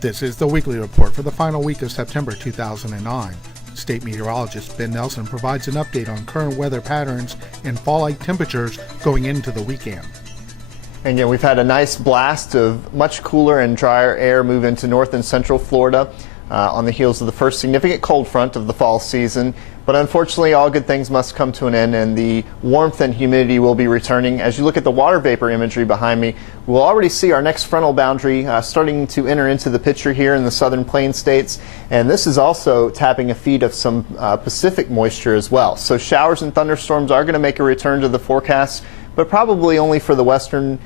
This is the weekly report for the final week of September 2009. State Meteorologist Ben Nelson provides an update on current weather patterns and fall-like temperatures going into the weekend. And again, we've had a nice blast of much cooler and drier air move into north and central Florida on the heels of the first significant cold front of the fall season. But unfortunately, all good things must come to an end, and the warmth and humidity will be returning. As you look at the water vapor imagery behind me, we'll already see our next frontal boundary starting to enter into the picture here in the southern plain states. And this is also tapping a feed of some Pacific moisture as well. So showers and thunderstorms are going to make a return to the forecast, but probably only for the western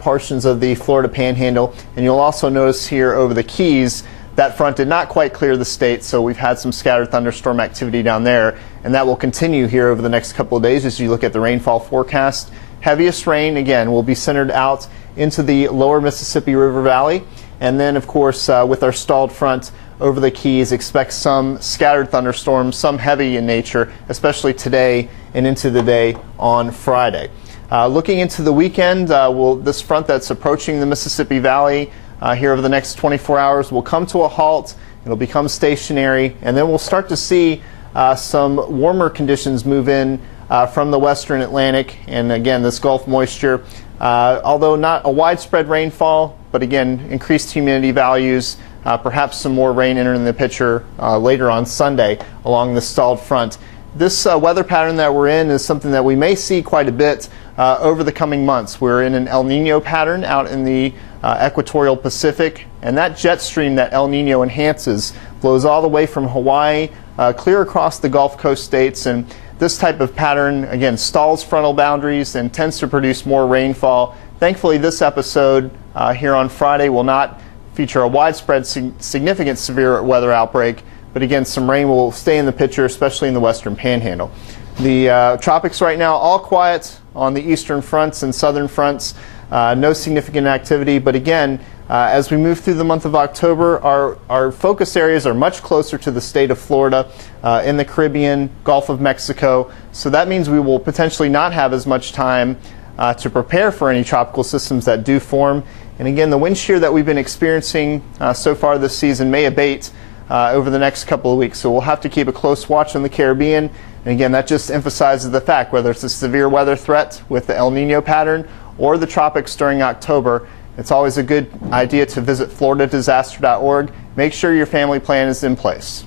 portions of the Florida Panhandle. And you'll also notice here over the Keys, that front did not quite clear the state, so we've had some scattered thunderstorm activity down there, and that will continue here over the next couple of days as you look at the rainfall forecast. Heaviest rain, again, will be centered out into the lower Mississippi River Valley, and then, of course, with our stalled front over the Keys, expect some scattered thunderstorms, some heavy in nature, especially today and into the day on Friday. Looking into the weekend, this front that's approaching the Mississippi Valley here over the next 24 hours will come to a halt. It'll become stationary, and then we'll start to see some warmer conditions move in from the western Atlantic. And again, this Gulf moisture, although not a widespread rainfall, but again, increased humidity values, perhaps some more rain entering the picture later on Sunday along the stalled front. This weather pattern that we're in is something that we may see quite a bit over the coming months. We're in an El Nino pattern out in the equatorial Pacific, and that jet stream that El Nino enhances flows all the way from Hawaii clear across the Gulf Coast states, and this type of pattern again stalls frontal boundaries and tends to produce more rainfall. Thankfully, this episode here on Friday will not feature a widespread significant severe weather outbreak, but again, some rain will stay in the picture, especially in the western panhandle. The tropics right now all quiet on the eastern fronts and southern fronts. No significant activity, but again, as we move through the month of October, our focus areas are much closer to the state of Florida, in the Caribbean, Gulf of Mexico. So that means we will potentially not have as much time to prepare for any tropical systems that do form. And again, the wind shear that we've been experiencing so far this season may abate over the next couple of weeks. So we'll have to keep a close watch on the Caribbean. And again, that just emphasizes the fact, whether it's a severe weather threat with the El Nino pattern or the tropics during October, it's always a good idea to visit floridadisaster.org. Make sure your family plan is in place.